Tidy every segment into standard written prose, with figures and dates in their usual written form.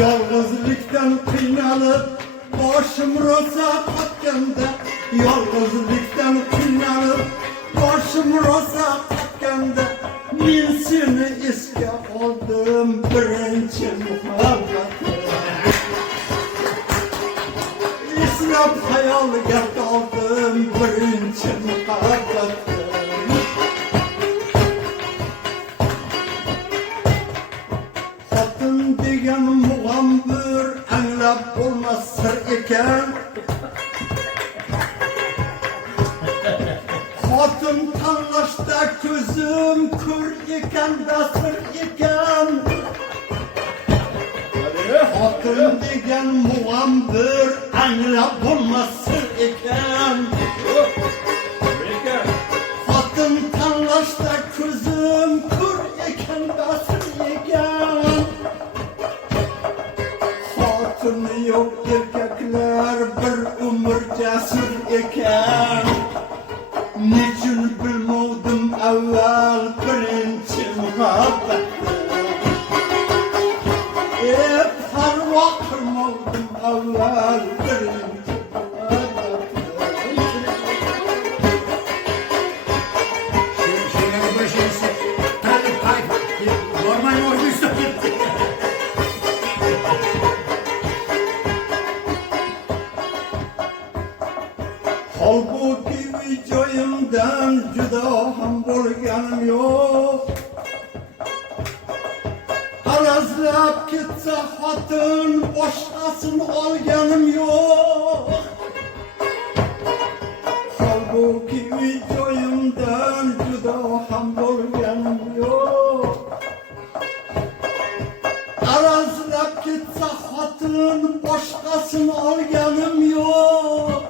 Yalnızlıktan kıynalıp başım rosa katkanda, yalnızlıktan kıynalıp başım rosa katkanda, men seni esga oldim birinchi muhabbatim. Eslab hayolga qoldim birinchi muhabbatim. Xotin degan mug'ambir anglab bo'lmas sir ekan. Xotin tanlashda ko'zim ko'r ekan, dasir ekan. Xotin degan mug'ambir anglab bo'lmas sir ekan. Xotin tanlashda ko'zim ko'r ekan, dasir ekan. Xotini yo'q erkaklar bir umr jasur ekan. Nechun bilmovdim avval birinchi muhabbatni. Parvo qilmovdim avval birinchi muhabbatni. Şeyleri başarısı. Hadi kayfa. Normal oynuysa gitti. Holbuki uy joyimdan judo ham bo'lganim yo'q. Arazlab ketsa xotin boshqasini olganim yo'q. Holbuki uy joyimdan judo ham bo'lganim yo'q. Arazlab ketsa xotin boshqasini olganim yo'q.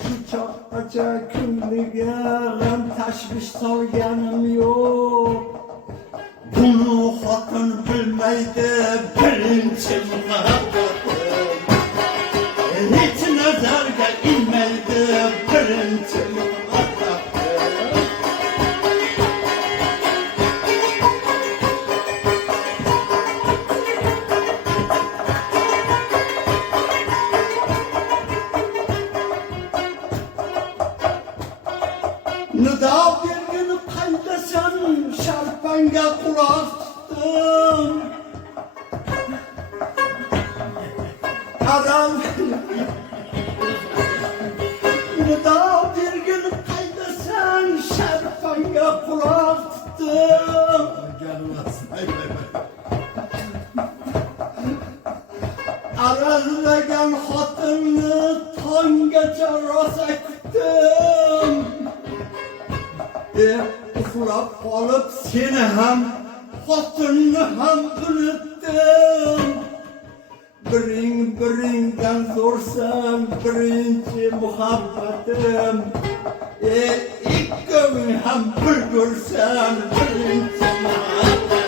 Shu choqqacha ko'ngliga g'am tashvish solganim yo'q. Buni xotin bilmaydi birinchi muhabbatim. Hech nazarga ilmaydi birinchi muhabbatim. Nido bergin qaydasan, sharpanga quloq tutdim. Adam nido bergin qaydasan, sharpanga quloq tutdim. Arazlagan xotinni tonggacha rosa kutdim. Uxlab qolib seni ham xotinni ham unutdim. Biringdan zo'rsan birinchi muhabbatim. Ikkoving ham bir ko'rsan birinchi muhabbatim.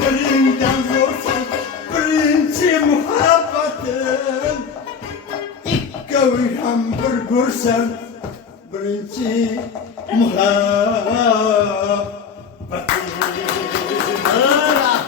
Biringdan zo'rsan birinchi muhabbatim. Ikkoving ham bir ko'rsan birinchi muhabbatim.